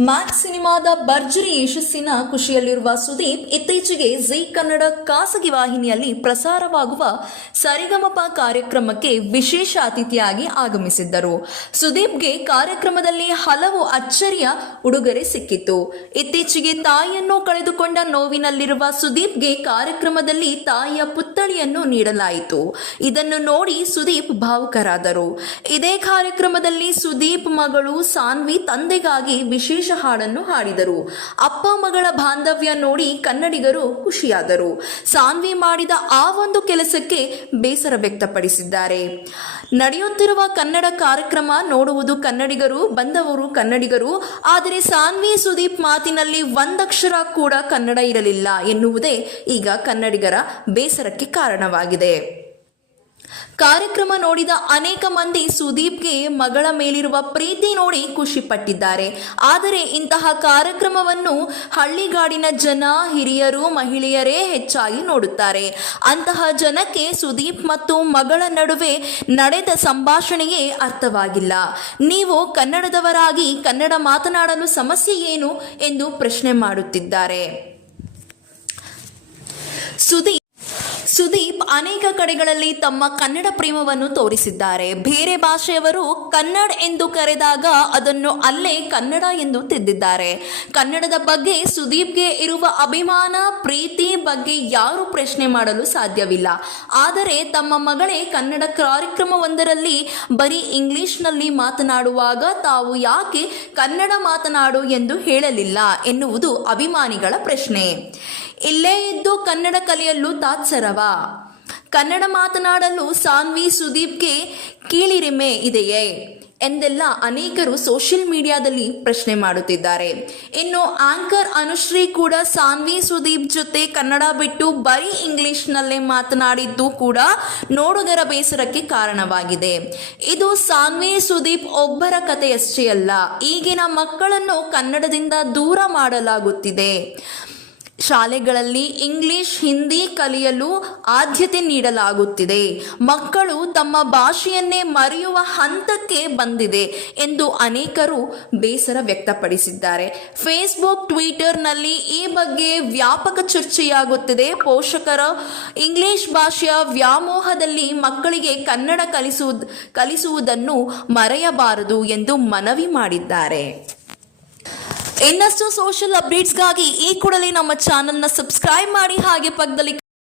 Max ಸಿನಿಮಾದ ಭರ್ಜರಿ ಯಶಸ್ಸಿನ ಖುಷಿಯಲ್ಲಿರುವ ಸುದೀಪ್ ಇತ್ತೀಚೆಗೆ ಜೀ ಕನ್ನಡ ಖಾಸಗಿ ವಾಹಿನಿಯಲ್ಲಿ ಪ್ರಸಾರವಾಗುವ ಸರಿಗಮಪ ಕಾರ್ಯಕ್ರಮಕ್ಕೆ ವಿಶೇಷ ಅತಿಥಿಯಾಗಿ ಆಗಮಿಸಿದ್ದರು. ಸುದೀಪ್ಗೆ ಕಾರ್ಯಕ್ರಮದಲ್ಲಿ ಹಲವು ಅಚ್ಚರಿಯ ಉಡುಗೊರೆ ಸಿಕ್ಕಿತು. ಇತ್ತೀಚೆಗೆ ತಾಯಿಯನ್ನು ಕಳೆದುಕೊಂಡ ನೋವಿನಲ್ಲಿರುವ ಸುದೀಪ್ಗೆ ಕಾರ್ಯಕ್ರಮದಲ್ಲಿ ತಾಯಿಯ ಪುತ್ಥಳಿಯನ್ನು ನೀಡಲಾಯಿತು. ಇದನ್ನು ನೋಡಿ ಸುದೀಪ್ ಭಾವುಕರಾದರು. ಇದೇ ಕಾರ್ಯಕ್ರಮದಲ್ಲಿ ಸುದೀಪ್ ಮಗಳು ಸಾನ್ವಿ ತಂದೆಗಾಗಿ ವಿಶೇಷ ಹಾಡನ್ನು ಹಾಡಿದರು. ಅಪ್ಪ ಮಗಳ ಬಾಂಧವ್ಯ ನೋಡಿ ಕನ್ನಡಿಗರು ಖುಷಿಯಾದರು. ಸಾನ್ವಿ ಮಾಡಿದ ಆ ಒಂದು ಕೆಲಸಕ್ಕೆ ಬೇಸರ ವ್ಯಕ್ತಪಡಿಸಿದ್ದಾರೆ. ನಡೆಯುತ್ತಿರುವ ಕನ್ನಡ ಕಾರ್ಯಕ್ರಮ ನೋಡುವುದು ಕನ್ನಡಿಗರು, ಬಂದವರು ಕನ್ನಡಿಗರು. ಆದರೆ ಸಾನ್ವಿ ಸುದೀಪ್ ಮಾತಿನಲ್ಲಿ ಒಂದಕ್ಷರ ಕೂಡ ಕನ್ನಡ ಇರಲಿಲ್ಲ ಎನ್ನುವುದೇ ಈಗ ಕನ್ನಡಿಗರ ಬೇಸರಕ್ಕೆ ಕಾರಣವಾಗಿದೆ. ಕಾರ್ಯಕ್ರಮ ನೋಡಿದ ಅನೇಕ ಮಂದಿ ಸುದೀಪ್ಗೆ ಮಗಳ ಮೇಲಿರುವ ಪ್ರೀತಿ ನೋಡಿ ಖುಷಿ ಪಟ್ಟಿದ್ದಾರೆ. ಆದರೆ ಇಂತಹ ಕಾರ್ಯಕ್ರಮವನ್ನು ಹಳ್ಳಿಗಾಡಿನ ಜನ, ಹಿರಿಯರು, ಮಹಿಳೆಯರೇ ಹೆಚ್ಚಾಗಿ ನೋಡುತ್ತಾರೆ. ಅಂತಹ ಜನಕ್ಕೆ ಸುದೀಪ್ ಮತ್ತು ಮಗಳ ನಡುವೆ ನಡೆದ ಸಂಭಾಷಣೆಯೇ ಅರ್ಥವಾಗಿಲ್ಲ. ನೀವು ಕನ್ನಡದವರಾಗಿ ಕನ್ನಡ ಮಾತನಾಡಲು ಸಮಸ್ಯೆ ಏನು ಎಂದು ಪ್ರಶ್ನೆ ಮಾಡುತ್ತಿದ್ದಾರೆ. ಸುದೀಪ್ ಅನೇಕ ಕಡೆಗಳಲ್ಲಿ ತಮ್ಮ ಕನ್ನಡ ಪ್ರೇಮವನ್ನು ತೋರಿಸಿದ್ದಾರೆ. ಬೇರೆ ಭಾಷೆಯವರು ಕನ್ನಡ ಎಂದು ಕರೆದಾಗ ಅದನ್ನು ಅಲ್ಲೇ ಕನ್ನಡ ಎಂದು ತಿದ್ದಿದ್ದಾರೆ. ಕನ್ನಡದ ಬಗ್ಗೆ ಸುದೀಪ್ಗೆ ಇರುವ ಅಭಿಮಾನ, ಪ್ರೀತಿ ಬಗ್ಗೆ ಯಾರೂ ಪ್ರಶ್ನೆ ಮಾಡಲು ಸಾಧ್ಯವಿಲ್ಲ. ಆದರೆ ತಮ್ಮ ಮಗಳೇ ಕನ್ನಡ ಕಾರ್ಯಕ್ರಮವೊಂದರಲ್ಲಿ ಬರೀ ಇಂಗ್ಲಿಷ್ನಲ್ಲಿ ಮಾತನಾಡುವಾಗ ತಾವು ಯಾಕೆ ಕನ್ನಡ ಮಾತನಾಡು ಎಂದು ಹೇಳಲಿಲ್ಲ ಎನ್ನುವುದು ಅಭಿಮಾನಿಗಳ ಪ್ರಶ್ನೆ. ಇಲ್ಲೇ ಇದ್ದು ಕನ್ನಡ ಕಲಿಯಲು ತಾತ್ಸರವಾ? ಕನ್ನಡ ಮಾತನಾಡಲು ಸಾನ್ವಿ ಸುದೀಪ್ಗೆ ಕೀಳಿರಿಮೆ ಇದೆಯೇ ಎಂದೆಲ್ಲ ಅನೇಕರು ಸೋಷಿಯಲ್ ಮೀಡಿಯಾದಲ್ಲಿ ಪ್ರಶ್ನೆ ಮಾಡುತ್ತಿದ್ದಾರೆ. ಇನ್ನು ಆಂಕರ್ ಅನುಶ್ರೀ ಕೂಡ ಸಾನ್ವಿ ಸುದೀಪ್ ಜೊತೆ ಕನ್ನಡ ಬಿಟ್ಟು ಬರೀ ಇಂಗ್ಲಿಷ್ನಲ್ಲೇ ಮಾತನಾಡಿದ್ದು ಕೂಡ ನೋಡುಗರ ಬೇಸರಕ್ಕೆ ಕಾರಣವಾಗಿದೆ. ಇದು ಸಾನ್ವಿ ಸುದೀಪ್ ಒಬ್ಬರ ಕಥೆಯಷ್ಟೇ ಅಲ್ಲ. ಈಗಿನ ಮಕ್ಕಳನ್ನು ಕನ್ನಡದಿಂದ ದೂರ ಮಾಡಲಾಗುತ್ತಿದೆ. ಶಾಲೆಗಳಲ್ಲಿ ಇಂಗ್ಲಿಷ್, ಹಿಂದಿ ಕಲಿಯಲು ಆದ್ಯತೆ ನೀಡಲಾಗುತ್ತಿದೆ. ಮಕ್ಕಳು ತಮ್ಮ ಭಾಷೆಯನ್ನೇ ಮರೆಯುವ ಹಂತಕ್ಕೆ ಬಂದಿದೆ ಎಂದು ಅನೇಕರು ಬೇಸರ ವ್ಯಕ್ತಪಡಿಸಿದ್ದಾರೆ. ಫೇಸ್ಬುಕ್, ಟ್ವಿಟರ್ನಲ್ಲಿ ಈ ಬಗ್ಗೆ ವ್ಯಾಪಕ ಚರ್ಚೆಯಾಗುತ್ತಿದೆ. ಪೋಷಕರು ಇಂಗ್ಲಿಷ್ ಭಾಷೆಯ ವ್ಯಾಮೋಹದಲ್ಲಿ ಮಕ್ಕಳಿಗೆ ಕನ್ನಡ ಕಲಿಸುವುದನ್ನು ಮರೆಯಬಾರದು ಎಂದು ಮನವಿ ಮಾಡಿದ್ದಾರೆ. ಇನ್ನಷ್ಟು ಸೋಷಿಯಲ್ ಅಪ್ಡೇಟ್ಸ್ಗಾಗಿ ಈ ಕೂಡಲೇ ನಮ್ಮ ಚಾನೆಲ್ನ ಸಬ್ಸ್ಕ್ರೈಬ್ ಮಾಡಿ, ಹಾಗೆ ಪಕ್ಕದಲ್ಲಿ